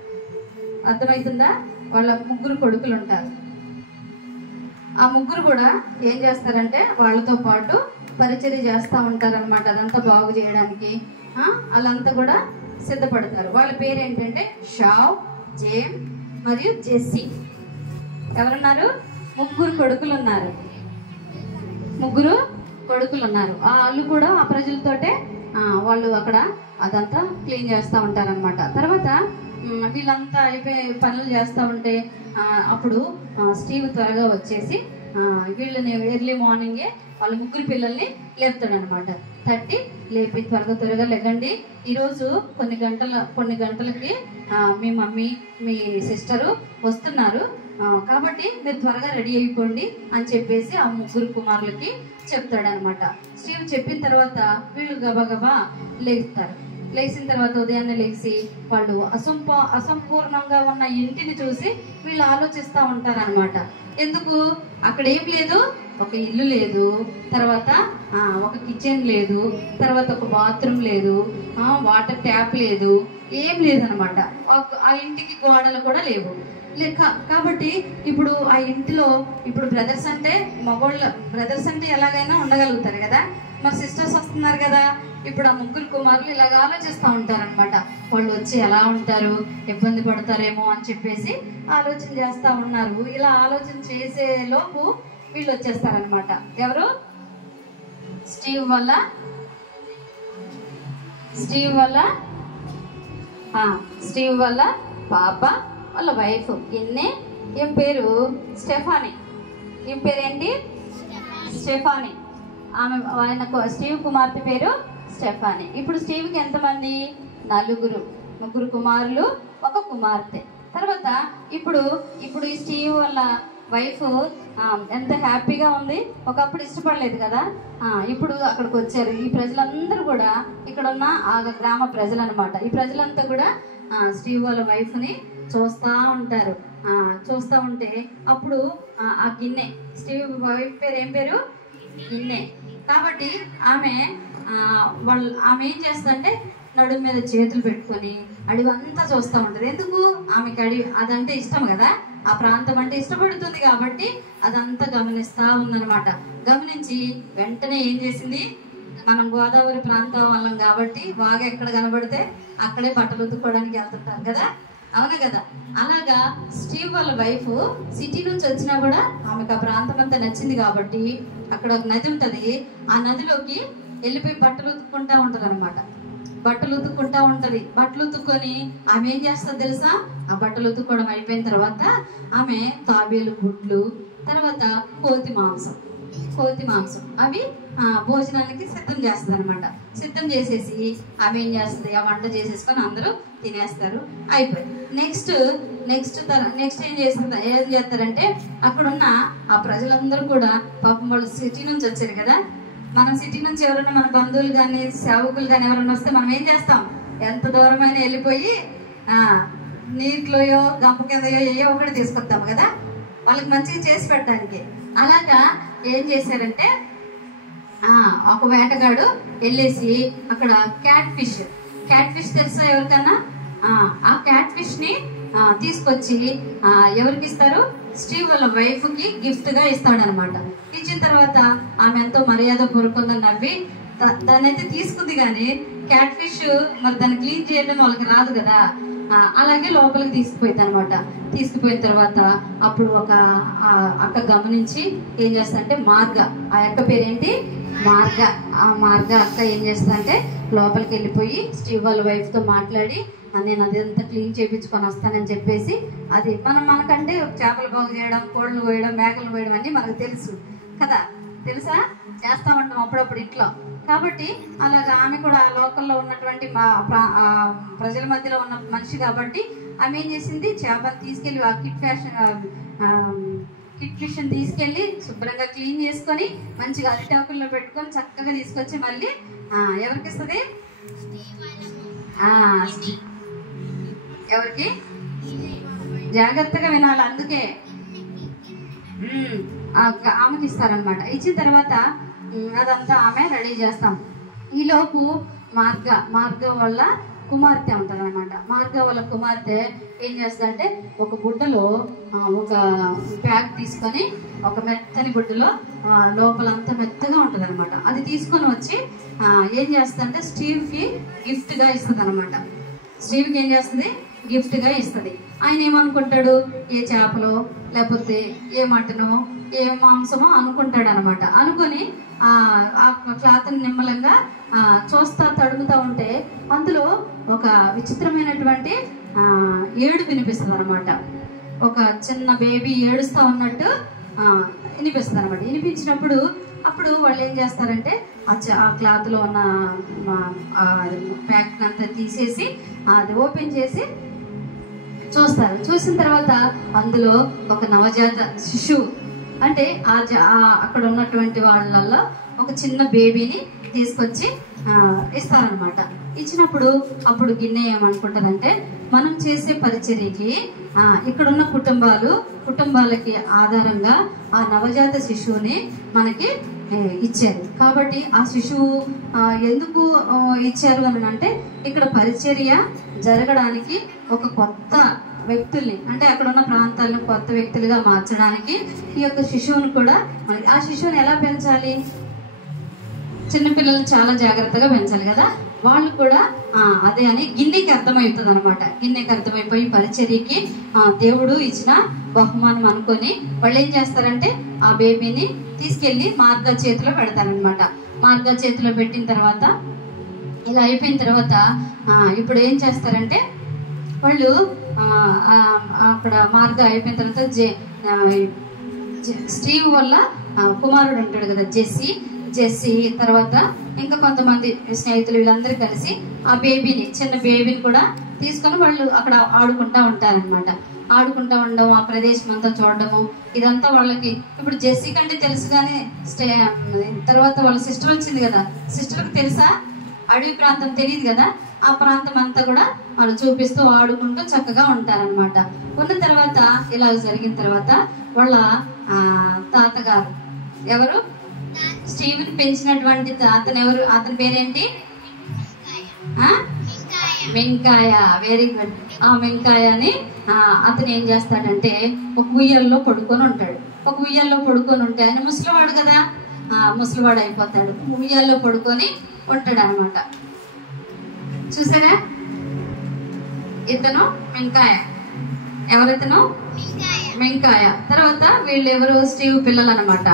అర్థమవుతుందా? వాళ్ళ 3 కొడుకులు ఉంటారు. ఆ 3 కూడా ఏం చేస్తారంటే వాళ్ళతో పాటు పరిచర్య చేస్తూ ఉంటారు అనమాట. అదంతా బాగు చేయడానికి వాళ్ళంతా కూడా సిద్ధపడతారు. వాళ్ళ పేరు ఏంటంటే షావ్, జేమ్ మరియు జెస్సీ. ఎవరున్నారు? 3 కొడుకులు ఉన్నారు. 3 కొడుకులు ఉన్నారు. వాళ్ళు కూడా ఆ ప్రజలతోటే వాళ్ళు అక్కడ అదంతా క్లీన్ చేస్తూ ఉంటారనమాట. తర్వాత వీళ్ళంతా అయిపోయి పనులు చేస్తూ ఉంటే అప్పుడు స్టీవ్ త్వరగా వచ్చేసి వీళ్ళని ఎర్లీ మార్నింగే వాళ్ళ 3 పిల్లల్ని లేపుతాడనమాట. తట్టి లేపి త్వరగా లెగండి, ఈరోజు కొన్ని గంటలకి మీ మమ్మీ మీ సిస్టరు వస్తున్నారు, కాబట్టి మీరు త్వరగా రెడీ అయిపోండి అని చెప్పేసి ఆ 3 కుమారులకి చెప్తాడనమాట. స్టీవ్ చెప్పిన తర్వాత వీళ్ళు గబగబా లేస్తారు. లేచిన తర్వాత ఉదయాన్నే లేచి వాళ్ళు అసంపూర్ణంగా ఉన్న ఇంటిని చూసి వీళ్ళు ఆలోచిస్తూ ఉంటారనమాట. ఎందుకు? అక్కడ ఏం లేదు, ఒక ఇల్లు లేదు, తర్వాత ఒక కిచెన్ లేదు, తర్వాత ఒక బాత్రూమ్ లేదు, వాటర్ ట్యాప్ లేదు, ఏం లేదనమాట. ఆ ఇంటికి గోడలు కూడా లేవు. కాబట్టి ఇప్పుడు ఆ ఇంటిలో ఇప్పుడు బ్రదర్స్ అంటే బ్రదర్స్ అంటే ఎలాగైనా ఉండగలుగుతారు కదా, మరి సిస్టర్స్ వస్తున్నారు కదా, ఇప్పుడు ఆ 3 కుమారులు ఇలాగ ఆలోచిస్తూ ఉంటారనమాట. వాళ్ళు వచ్చి ఎలా ఉంటారు, ఇబ్బంది పడతారేమో అని చెప్పేసి ఆలోచన చేస్తూ ఉన్నారు. ఇలా ఆలోచన చేసే లోపు వీళ్ళు వచ్చేస్తారనమాట. ఎవరు? స్టీవ్ వల్ల పాప, వాళ్ళ వైఫ్ ఇన్నే. ఏం పేరు? స్టెఫానీ. ఏం పేరేంటి? స్టెఫానీ. ఆయన స్టీవ్ కుమార్తె పేరు స్టెఫానీ. ఇప్పుడు స్టీవ్కి ఎంతమంది? 4. ముగ్గురు కుమారులు, ఒక కుమార్తె. తర్వాత ఇప్పుడు ఈ స్టీవ్ వాళ్ళ వైఫ్ ఎంత హ్యాపీగా ఉంది. ఒకప్పుడు ఇష్టపడలేదు కదా, ఇప్పుడు అక్కడికి వచ్చారు. ఈ ప్రజలందరూ కూడా ఇక్కడ ఉన్న ఆ గ్రామ ప్రజలు అనమాట. ఈ ప్రజలంతా కూడా స్టీవ్ వాళ్ళ వైఫ్ని చూస్తూ ఉంటారు. చూస్తూ ఉంటే అప్పుడు ఆ గిన్నె, స్టీవ్ వైఫ్ పేరు ఏం పేరు? గిన్నె. కాబట్టి ఆమె ఏం చేస్తుందంటే నడుము మీద చేతులు పెట్టుకొని అడివంతా చూస్తూ ఉంటుంది. ఎందుకు? ఆమెకి అదంటే ఇష్టం కదా, ఆ ప్రాంతం అంటే ఇష్టపడుతుంది కాబట్టి అదంతా గమనిస్తూ ఉందన్నమాట. గమనించి వెంటనే ఏం చేసింది, మనం గోదావరి ప్రాంతం వాళ్ళం కాబట్టి బాగా ఎక్కడ కనబడితే అక్కడే బట్టలు ఉతుక్కోవడానికి వెళ్తుంటారు కదా, అవును కదా. అలాగా స్టీవ్ వాళ్ళ వైఫ్ సిటీ నుంచి వచ్చినా కూడా ఆమెకు ఆ ప్రాంతం అంతా నచ్చింది కాబట్టి అక్కడ ఒక నది ఉంటుంది. ఆ నదిలోకి వెళ్ళిపోయి బట్టలు ఉతుక్కుంటా ఉంటుంది అనమాట. బట్టలు ఉతుక్కుంటా ఉంటది. బట్టలు ఉతుక్కొని ఆమె ఏం చేస్తుంది తెలుసా? ఆ బట్టలు ఉతుక్కోవడం అయిపోయిన తర్వాత ఆమె తాబేలు గుడ్లు, తర్వాత కోతి మాంసం అవి భోజనానికి సిద్ధం చేస్తుంది అనమాట. సిద్ధం చేసేసి ఆమె ఏం చేస్తుంది, ఆ వంట చేసేసుకొని అందరూ తినేస్తారు, అయిపోయి నెక్స్ట్ ఏం చేస్తారంటే అక్కడున్న ఆ ప్రజలందరూ కూడా పాపం వాళ్ళు సిటీ నుంచి వచ్చారు కదా. మనం సిటీ నుంచి ఎవరైనా మన బంధువులు కానీ సేవకులు కానీ ఎవరైనా వస్తే మనం ఏం చేస్తాం, ఎంత దూరమైనా వెళ్ళిపోయి నీటిలోయో గంప కిందయో ఏయో ఒకటి తీసుకొస్తాం కదా వాళ్ళకి మంచిగా చేసి పెట్టడానికి. అలాగా ఏం చేశారంటే ఒక వేటగాడు వెళ్ళేసి అక్కడ క్యాట్ ఫిష్ తెలుసా ఎవరికన్నా? ఆ క్యాట్ ఫిష్ ని తీసుకొచ్చి ఎవరికి ఇస్తారు? స్టీవ్ వాళ్ళ వైఫ్ కి గిఫ్ట్ గా ఇస్తాడనమాట. ఇచ్చిన తర్వాత ఆమె ఎంతో మర్యాద పూర్వకంగా నవ్వి దాన్ని అయితే తీసుకుంది. కానీ క్యాట్ ఫిష్ మరి దాన్ని క్లీన్ చేయడం వాళ్ళకి రాదు కదా, అలాగే లోపలికి తీసుకుపోయింది అనమాట. తీసుకుపోయిన తర్వాత అప్పుడు ఒక అక్క గమనించి ఏం చేస్తారంటే మార్గ, ఆ అక్క పేరేంటి? మార్గ. ఆ మార్గ అక్క ఏం చేస్తారంటే లోపలికి వెళ్ళిపోయి స్టీవ్ వాళ్ళ వైఫ్ తో మాట్లాడి నేను అదంతా క్లీన్ చేయించుకొని వస్తానని చెప్పేసి, అది మనకంటే చేపలు బాగు చేయడం, కోళ్ళు కోయడం, మేకలు కోయడం అన్నీ మనకు తెలుసు కదా, తెలుసా? చేస్తా ఉంటాం అప్పుడప్పుడు ఇంట్లో. కాబట్టి అలాగా ఆమె కూడా ఆ లోకల్లో ఉన్నటువంటి ప్రజల మధ్యలో ఉన్న మనిషి కాబట్టి ఆమె ఏం చేసింది, చేపలు తీసుకెళ్ళి ఆ కిట్ ఫిష్ తీసుకెళ్ళి శుభ్రంగా క్లీన్ చేసుకొని మంచిగా అరిటాకుల్లో పెట్టుకొని చక్కగా తీసుకొచ్చి మళ్ళీ ఎవరికి ఇస్తుంది? ఎవరికి? జాగ్రత్తగా వినాలి, అందుకే ఆమెకి ఇస్తారనమాట. ఇచ్చిన తర్వాత అదంతా ఆమె రెడీ చేస్తాం. ఈలోపు మార్గ వాళ్ళ కుమార్తె ఉంటుంది అనమాట. మార్గ వాళ్ళ కుమార్తె ఏం చేస్తుందంటే ఒక గుడ్డలో ఒక బ్యాగ్ తీసుకొని, ఒక మెత్తని గుడ్డలో లోపలంతా మెత్తగా ఉంటుంది అనమాట. అది తీసుకొని వచ్చి ఏం చేస్తుందంటే స్టీవ్కి గిఫ్ట్గా ఇస్తుంది అనమాట. స్టీవ్కి ఏం చేస్తుంది? గిఫ్ట్గా ఇస్తుంది. ఆయన ఏమనుకుంటాడు, ఏ చేపలో లేకపోతే ఏ మటనో ఏ మాంసమో అనుకుంటాడు అనమాట. అనుకొని ఆ క్లాత్ని నిమ్మలంగా తడుముతా ఉంటే అందులో ఒక విచిత్రమైనటువంటి ఏడు వినిపిస్తుంది అనమాట. ఒక చిన్న బేబీ ఏడుస్తూ ఉన్నట్టు వినిపిస్తుంది అనమాట. వినిపించినప్పుడు అప్పుడు వాళ్ళు ఏం చేస్తారంటే ఆ క్లాత్లో ఉన్న ప్యాక్ అంతా తీసేసి అది ఓపెన్ చేసి చూస్తారు. చూసిన తర్వాత అందులో ఒక నవజాత శిశువు, అంటే అక్కడ ఉన్నటువంటి వాళ్ళల్లో ఒక చిన్న బేబీని తీసుకొచ్చి ఇస్తారనమాట. ఇచ్చినప్పుడు అప్పుడు గిన్నె ఏమనుకుంటుందంటే మనం చేసే పరిచర్యకి ఇక్కడున్న కుటుంబాలకి ఆధారంగా ఆ నవజాత శిశువుని మనకి ఇచ్చారు. కాబట్టి ఆ శిశువు ఎందుకు ఇచ్చారు అని అంటే ఇక్కడ పరిచర్య జరగడానికి ఒక కొత్త వ్యక్తుల్ని, అంటే అక్కడ ఉన్న ప్రాంతాలను కొత్త వ్యక్తులుగా మార్చడానికి ఈ యొక్క శిశువుని కూడా ఆ శిశువుని ఎలా పెంచాలి? చిన్నపిల్లలను చాలా జాగ్రత్తగా పెంచాలి కదా. వాళ్ళు కూడా అదే అని గిన్నెకి అర్థమవుతుంది అనమాట. గిన్నెకి అర్థమైపోయి పరిచర్యకి దేవుడు ఇచ్చిన బహుమానం అనుకొని వాళ్ళు ఏం చేస్తారంటే ఆ బేబీని తీసుకెళ్లి మార్గ చేతిలో పెడతారనమాట. మార్గ చేతిలో పెట్టిన తర్వాత ఇలా అయిపోయిన తర్వాత ఇప్పుడు ఏం చేస్తారంటే వాళ్ళు అక్కడ మార్గ అయిపోయిన తర్వాత స్టీవ్ వల్ల కుమారుడు ఉంటాడు కదా, జెస్సీ తర్వాత ఇంకా కొంతమంది స్నేహితులు వీళ్ళందరూ కలిసి ఆ చిన్న బేబీని కూడా తీసుకొని వాళ్ళు అక్కడ ఆడుకుంటా ఉంటారనమాట. ఆడుకుంటా ఉండడం, ఆ ప్రదేశం అంతా చూడడము, ఇదంతా వాళ్ళకి ఇప్పుడు జెస్సీ కంటే తెలుసు. కానీ తర్వాత వాళ్ళ సిస్టర్ వచ్చింది కదా, సిస్టర్కి తెలుసా అడవి ప్రాంతం తెలియదు కదా, ఆ ప్రాంతం అంతా కూడా వాళ్ళు చూపిస్తూ ఆడుకుంటూ చక్కగా ఉంటారనమాట. ఉన్న తర్వాత ఇలా జరిగిన తర్వాత వాళ్ళ తాతగారు ఎవరు, స్టీవ్ని పెంచినటువంటి అతను ఎవరు, అతని పేరేంటి, వెంకాయ. Very good. ఆ వెంకాయ అని అతను ఏం చేస్తాడంటే ఒక ఉయ్యాల్లో పడుకొని ఉంటాడు. ఒక ఉయ్యాల్లో పడుకొని ఉంటే ఆయన ముసలివాడు కదా, ముసలివాడు అయిపోతాడు, ఉయ్యాల్లో పడుకొని ఉంటాడు అనమాట. చూసారా, ఇతను వెంకాయ. ఎవరితను, వెంకాయ. తర్వాత వీళ్ళు ఎవరు, స్టీవ్ పిల్లలు అనమాట.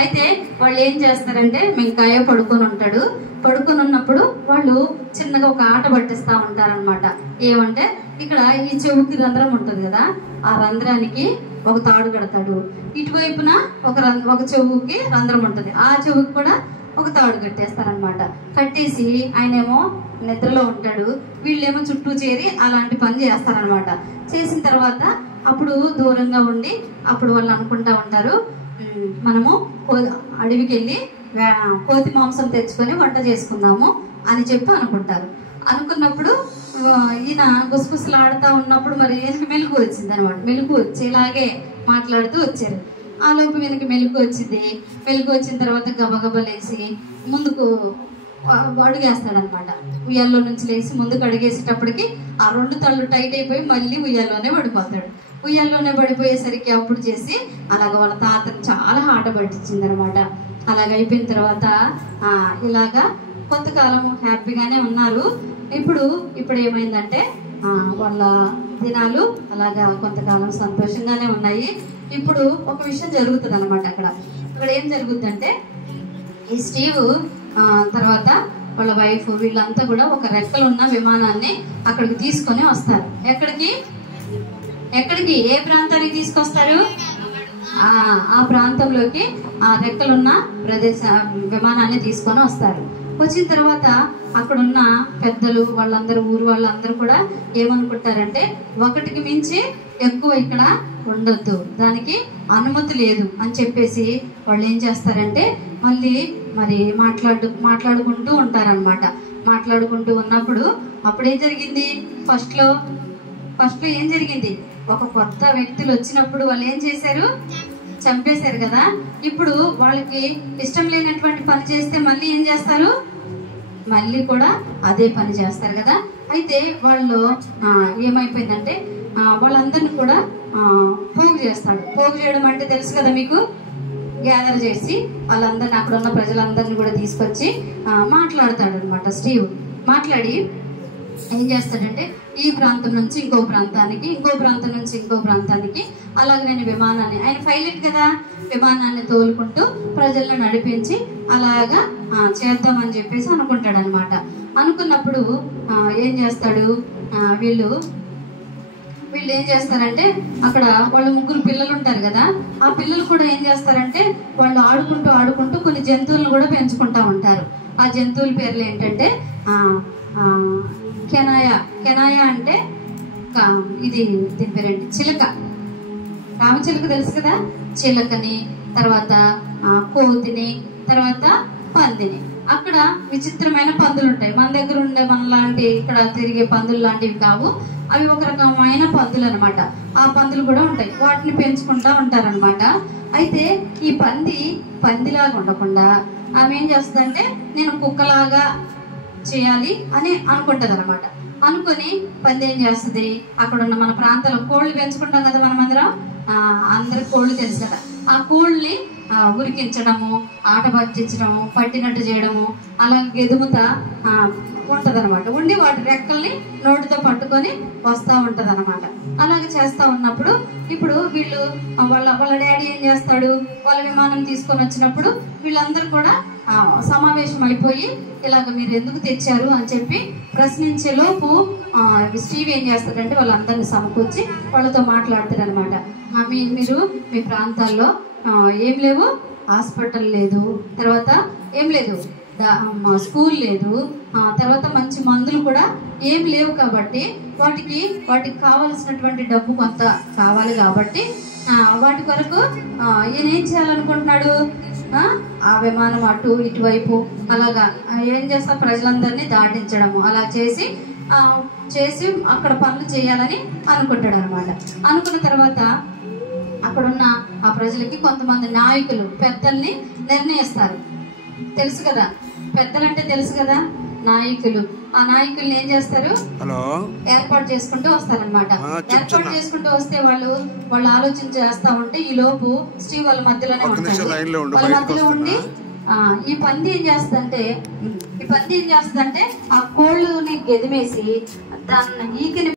అయితే వాళ్ళు ఏం చేస్తారంటే వెంకాయ పడుకొని ఉంటాడు. పడుకొని ఉన్నప్పుడు వాళ్ళు చిన్నగా ఒక ఆట పట్టిస్తూ ఉంటారనమాట. ఏమంటే ఇక్కడ ఈ చెవుకి రంధ్రం ఉంటుంది కదా, ఆ రంధ్రానికి ఒక తాడు కడతాడు. ఇటువైపున ఒక చెవుకి రంధ్రం ఉంటుంది, ఆ చెవుకి కూడా ఒక తాడు కట్టేస్తారనమాట. కట్టేసి ఆయనేమో నిద్రలో ఉంటాడు, వీళ్ళేమో చుట్టూ చేరి అలాంటి పని చేస్తారనమాట. చేసిన తర్వాత అప్పుడు దూరంగా ఉండి అప్పుడు వాళ్ళు అనుకుంటా ఉంటారు, మనము అడవికి వెళ్ళి కోతి మాంసం తెచ్చుకొని వంట చేసుకుందాము అని చెప్పి అనుకుంటారు. అనుకున్నప్పుడు ఈయన గుసగుసలు ఆడుతూ ఉన్నప్పుడు మరి ఈయనకి మెలకు వచ్చింది అనమాట. మెలకు వచ్చేలాగే మాట్లాడుతూ వచ్చారు. ఆ లోపు ఈయనకి మెలకు వచ్చింది. మెలకు వచ్చిన తర్వాత గబగబలేసి ముందుకు అడుగేస్తాడనమాట. ఉయ్యాల్లో నుంచి లేచి ముందుకు అడిగేసేటప్పటికి ఆ 2 తళ్ళు టైట్ అయిపోయి మళ్ళీ ఉయ్యాల్లోనే పడిపోతాడు. ఉయ్యాల్లోనే పడిపోయేసరికి అప్పుడు చేసి అలాగ వాళ్ళ తాతను చాలా ఆట పట్టించింది అనమాట. అలాగ అయిపోయిన తర్వాత ఇలాగా కొంతకాలం హ్యాపీగానే ఉన్నారు. ఇప్పుడు ఏమైందంటే వాళ్ళ దినాలు అలాగా కొంతకాలం సంతోషంగానే ఉన్నాయి. ఇప్పుడు ఒక విషయం జరుగుతుంది అనమాట. అక్కడ ఏం జరుగుతుందంటే ఈ స్టీవ్ తర్వాత వాళ్ళ వైఫ్ వీళ్ళంతా కూడా ఒక రెక్కలున్న విమానాన్ని అక్కడికి తీసుకొని వస్తారు. ఎక్కడికి ఏ ప్రాంతానికి తీసుకొస్తారు, ఆ ప్రాంతంలోకి ఆ రెక్కలున్న విమానాన్ని తీసుకొని వస్తారు. వచ్చిన తర్వాత అక్కడున్న పెద్దలు వాళ్ళందరూ ఊరు వాళ్ళందరూ కూడా ఏమనుకుంటారంటే ఒకటికి మించి ఎక్కువ ఇక్కడ ఉండొద్దు, దానికి అనుమతి లేదు అని చెప్పేసి వాళ్ళు ఏం చేస్తారంటే మళ్ళీ మరి మాట్లాడుకుంటూ ఉంటారనమాట. మాట్లాడుకుంటూ ఉన్నప్పుడు అప్పుడు ఏం జరిగింది, ఫస్ట్లో ఏం జరిగింది, ఒక కొత్త వ్యక్తులు వచ్చినప్పుడు వాళ్ళు ఏం చేశారు, చంపేశారు కదా. ఇప్పుడు వాళ్ళకి ఇష్టం లేనటువంటి పని చేస్తే మళ్ళీ ఏం చేస్తారు, మళ్ళీ కూడా అదే పని చేస్తారు కదా. అయితే వాళ్ళు ఏమైపోయిందంటే వాళ్ళందరినీ కూడా పోగు చేస్తాడు. పోగు చేయడం అంటే తెలుసు కదా మీకు, గ్యాదర్ చేసి వాళ్ళందరినీ అక్కడ ఉన్న ప్రజలందరినీ కూడా తీసుకొచ్చి మాట్లాడతాడు అనమాట. స్టీవ్ మాట్లాడి ఏం చేస్తాడంటే ఈ ప్రాంతం నుంచి ఇంకో ప్రాంతానికి, ఇంకో ప్రాంతం నుంచి ఇంకో ప్రాంతానికి అలాగనే విమానాన్ని, ఆయన పైలట్ కదా, విమానాన్ని తోలుకుంటూ ప్రజలను నడిపించి అలాగా చేద్దామని చెప్పేసి అనుకుంటాడు అనమాట. అనుకున్నప్పుడు ఏం చేస్తాడు, వీళ్ళు ఏం చేస్తారంటే అక్కడ వాళ్ళ 3 పిల్లలు ఉంటారు కదా, ఆ పిల్లలు కూడా ఏం చేస్తారంటే వాళ్ళు ఆడుకుంటూ కొన్ని జంతువులను కూడా పెంచుకుంటా ఉంటారు. ఆ జంతువుల పేర్లు ఏంటంటే కెనాయ అంటే దీని పేరేంటి, చిలక. రామచిలక తెలుసు కదా, చిలకని, తర్వాత కోతిని, తర్వాత పందిని. అక్కడ విచిత్రమైన పందులు ఉంటాయి. మన దగ్గర ఉండే మనలాంటి ఇక్కడ తిరిగే పందులు లాంటివి కావు, అవి ఒక రకమైన పందులు అనమాట. ఆ పందులు కూడా ఉంటాయి, వాటిని పెంచుకుంటా ఉంటారనమాట. అయితే ఈ పందిలాగా ఉండకుండా ఆమె ఏం చేస్తుందంటే నేను కుక్కలాగా చేయాలి అని అనుకుంటది అనమాట. అనుకుని పంది ఏం చేస్తుంది, అక్కడ ఉన్న మన ప్రాంతాల్లో కోళ్ళు పెంచుకుంటాం కదా మనం అందరు కోళ్ళు తెలుసు కదా, ఆ కోళ్ళని ఉరికించడము, ఆట పట్టించడము, పట్టినట్టు చేయడము, అలా ఎదుముతా ఉంటది అనమాట. ఉండి వాటి రెక్కల్ని నోటితో పట్టుకొని వస్తూ ఉంటది అనమాట. అలాగే చేస్తూ ఉన్నప్పుడు ఇప్పుడు వీళ్ళు వాళ్ళ డాడీ ఏం చేస్తాడు, వాళ్ళ విమానం తీసుకొని వచ్చినప్పుడు వీళ్ళందరూ కూడా సమావేశం అయిపోయి ఇలాగ మీరు ఎందుకు తెచ్చారు అని చెప్పి ప్రశ్నించే లోపు స్టీవ్ ఏం చేస్తాడంటే వాళ్ళందరినీ సమకూర్చి వాళ్ళతో మాట్లాడతాడు అనమాట. మీరు మీ ప్రాంతాల్లో ఏం లేవు, హాస్పిటల్ లేదు, తర్వాత ఏం లేదు, స్కూల్ లేదు, తర్వాత మంచి మందులు కూడా ఏమి లేవు కాబట్టి వాటికి కావలసినటువంటి డబ్బు కొంత కావాలి కాబట్టి వాటి కొరకు ఈయన ఏం చేయాలనుకుంటున్నాడు, ఆ విమానం అటు ఇటువైపు అలాగా ఏం చేస్తా ప్రజలందరినీ దాటించడము అలా చేసి అక్కడ పనులు చేయాలని అనుకుంటాడు అనమాట. అనుకున్న తర్వాత అక్కడున్న ఆ ప్రజలకి కొంతమంది నాయకులు పెద్దల్ని నిర్ణయిస్తారు. తెలుసు కదా, పెద్దలంటే తెలుసు కదా, నాయకులు. ఆ నాయకుల్ని ఏం చేస్తారు, ఏర్పాటు చేసుకుంటూ వస్తారనమాట. ఏర్పాటు చేసుకుంటూ వస్తే వాళ్ళు ఆలోచన చేస్తా ఉంటే ఈ లోపు స్టీవ్ వాళ్ళ మధ్యలోనే ఉంటాడు. వాళ్ళ మధ్యలో ఉండి ఈ పంది ఏం చేస్తుందంటే ఆ కోళ్ళని గెదిమేసి దాన్ని ఈకని